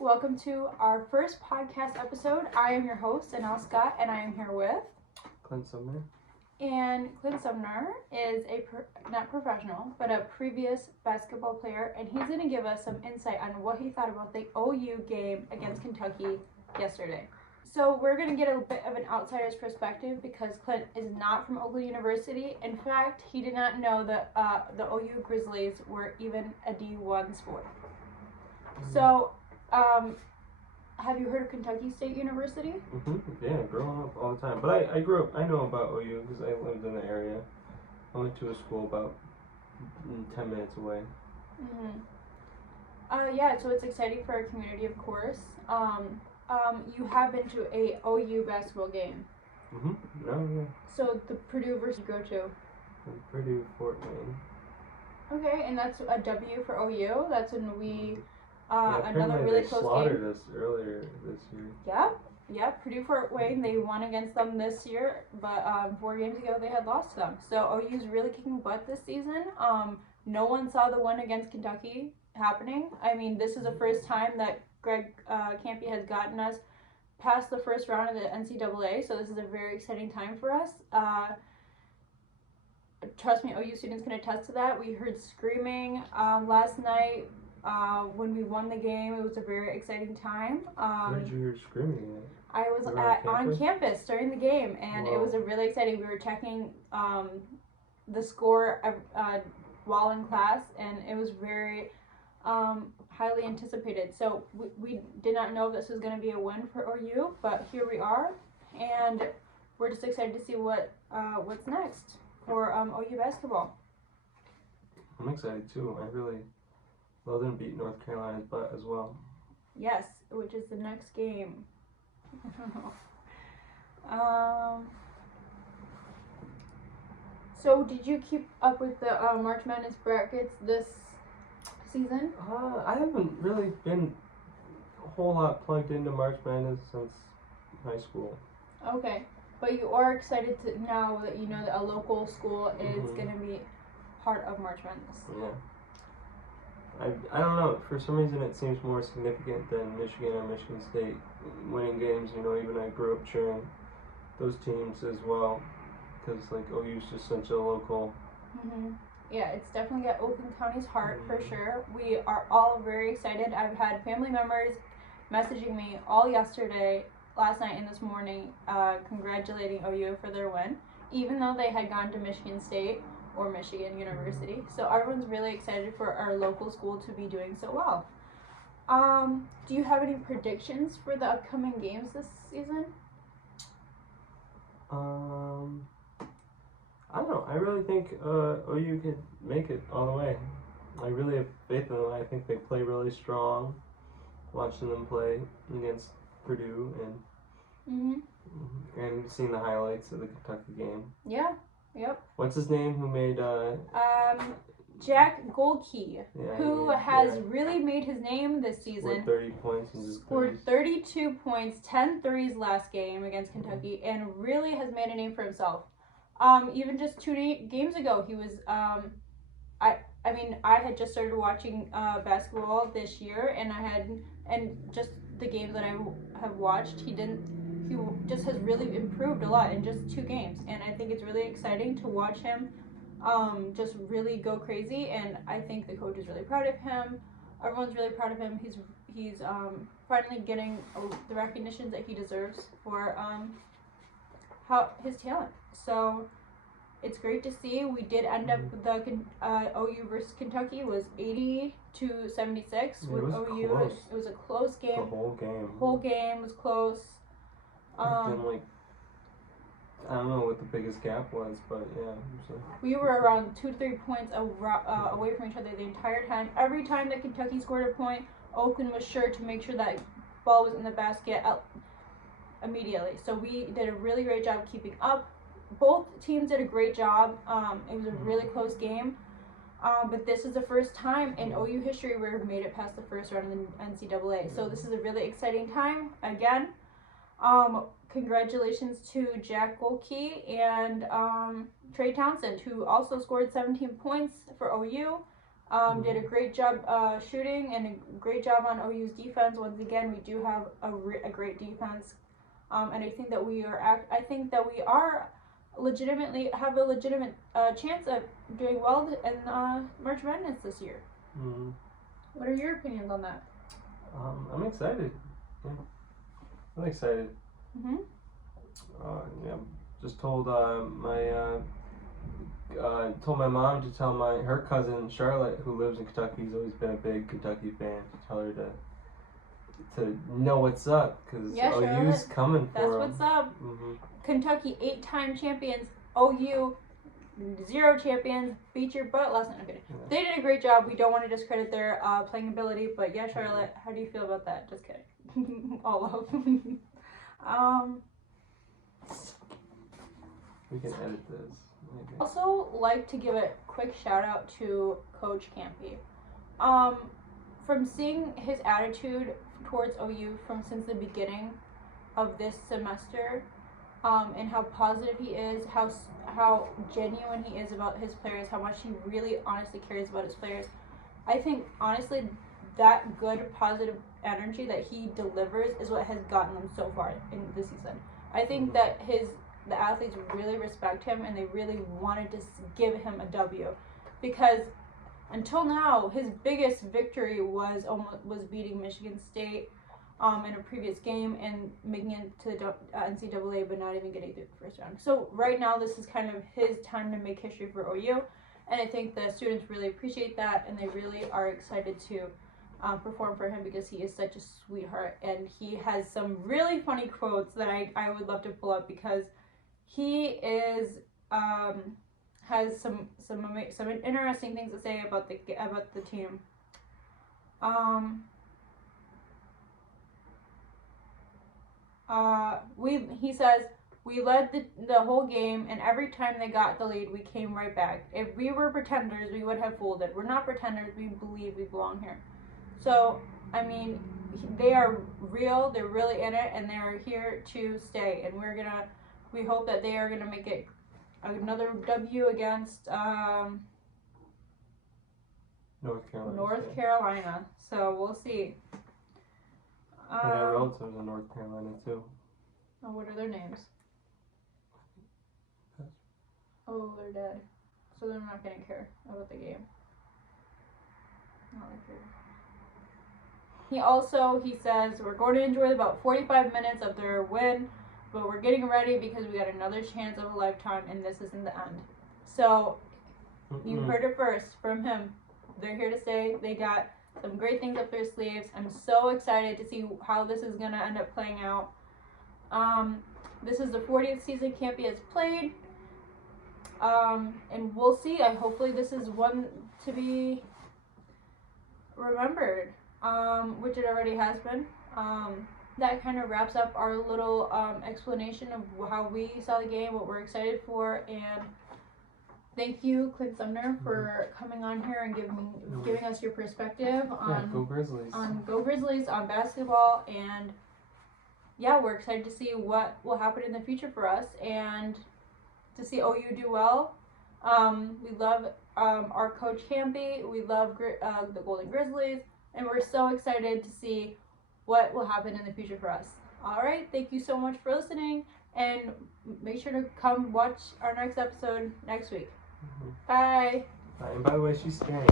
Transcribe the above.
Welcome to our first podcast episode. I am your host, Anel Scott, and I am here with Clint Sumner. And Clint Sumner is not professional, but a previous basketball player, and he's going to give us some insight on what he thought about the OU game against Kentucky yesterday. So we're going to get a bit of an outsider's perspective because Clint is not from Oakland University. In fact, he did not know that the OU Grizzlies were even a D1 sport. So, have you heard of Kentucky State University? Yeah, growing up all the time. But I grew up, I know about OU because I lived in the area. I went to a school about 10 minutes away. Yeah, so it's exciting for our community, of course. You have been to a OU basketball game. Oh, yeah. So the Purdue versus you go to? Purdue, Fort Wayne. Okay, and that's a W for OU. That's when we, yeah, another really they close slaughtered game. us earlier this year. Yep, Purdue Fort Wayne, they won against them this year, but 4 games ago they had lost to them. So OU's really kicking butt this season. No one saw the one against Kentucky happening. I mean, this is the first time that Greg Campy has gotten us past the first round of the NCAA, so this is a very exciting time for us. Trust me, OU students can attest to that. We heard screaming last night when we won the game. It was a very exciting time. Where did you hear screaming at? I was on campus during the game, and It was a really exciting. We were checking the score while in class, and it was very highly anticipated. So we did not know if this was going to be a win for OU, but here we are, and we're just excited to see what's next for OU basketball. I'm excited too. Well, didn't beat North Carolina's butt as well. Yes, which is the next game. So did you keep up with the March Madness brackets this season? I haven't really been a whole lot plugged into March Madness since high school. Okay, but you are excited to now that you know that a local school is going to be part of March Madness. Yeah. I don't know, for some reason it seems more significant than Michigan or Michigan State winning games. You know, even I grew up cheering those teams as well because OU's just such a local. Yeah, it's definitely got Oakland County's heart for sure. We are all very excited. I've had family members messaging me all yesterday, last night and this morning, congratulating OU for their win, even though they had gone to Michigan State or Michigan University. So everyone's really excited for our local school to be doing so well. Do you have any predictions for the upcoming games this season? I don't know. I really think OU could make it all the way. I really have faith in them. I think they play really strong. Watching them play against Purdue and seeing the highlights of the Kentucky game. Yeah. Yep. What's his name? Who made? Jack Golke, who has really made his name this season. Scored 30 points and just scored 32 points, 10 threes last game against Kentucky, and really has made a name for himself. Even just 2 games ago, he was. I had just started watching basketball this year, and just the games that I have watched, he just has really improved a lot in just 2 games, and I think it's really exciting to watch him just really go crazy, and I think the coach is really proud of him. Everyone's really proud of him. He's finally getting the recognition that he deserves for his talent. So it's great to see. We did end up with the OU versus Kentucky was 80-76 with OU. Close. It was a close game. The whole game. Whole game was close. I don't know what the biggest gap was, but yeah. We were around 2 to 3 points away from each other the entire time. Every time that Kentucky scored a point, Oakland was sure to make sure that ball was in the basket immediately. So we did a really great job keeping up. Both teams did a great job. It was a really close game. But this is the first time in OU history where we've made it past the first round of the NCAA. So this is a really exciting time again. Congratulations to Jack Golke and Trey Townsend, who also scored 17 points for OU. Did a great job shooting and a great job on OU's defense. Once again, we do have a great defense, and I think that we are legitimately have a legitimate chance of doing well in March Madness this year. Mm-hmm. What are your opinions on that? I'm excited. Yeah. I'm excited. Mm-hmm. Yeah, just told told my mom to tell her cousin Charlotte, who lives in Kentucky, who's always been a big Kentucky fan, to tell her to know what's up, because OU's coming for That's them. what's up. Mm-hmm. Kentucky 8-time champions. OU 0 champions. Beat your butt last night. I'm kidding. Yeah. They did a great job. We don't want to discredit their playing ability, but yeah, Charlotte, how do you feel about that? Just kidding. All of. We can edit this. Maybe. Also, like to give a quick shout out to Coach Campy. From seeing his attitude towards OU since the beginning of this semester, and how positive he is, how genuine he is about his players, how much he really honestly cares about his players. I think honestly that good positive energy that he delivers is what has gotten them so far in this season. I think that the athletes really respect him, and they really wanted to give him a W, because until now his biggest victory was beating Michigan State in a previous game and making it to the NCAA, but not even getting through the first round. So right now this is kind of his time to make history for OU, and I think the students really appreciate that, and they really are excited to perform for him, because he is such a sweetheart, and he has some really funny quotes that I would love to pull up, because he is has some interesting things to say about the team. He says, we led the whole game, and every time they got the lead, we came right back. If we were pretenders, we would have folded. We're not pretenders. We believe we belong here. So, I mean, they are real. They're really in it, and they're here to stay. And we hope that they are gonna make it another W against North Carolina. So we'll see. I have relatives in North Carolina too. Oh, what are their names? Oh, they're dead. So they're not gonna care about the game. Not like he says, we're going to enjoy about 45 minutes of their win, but we're getting ready because we got another chance of a lifetime, and this isn't the end. So, you heard it first from him. They're here to stay. They got some great things up their sleeves. I'm so excited to see how this is going to end up playing out. This is the 40th season Campy has played. And we'll see. Hopefully this is one to be remembered, which it already has been. That kind of wraps up our little explanation of how we saw the game, what we're excited for, and thank you, Clint Sumner, for coming on here and giving us your perspective on Go Grizzlies, on basketball, and yeah, we're excited to see what will happen in the future for us and to see OU do well. We love our coach Campy. We love the Golden Grizzlies, and we're so excited to see what will happen in the future for us. All right, thank you so much for listening, and make sure to come watch our next episode next week. Bye. And by the way, she's staring.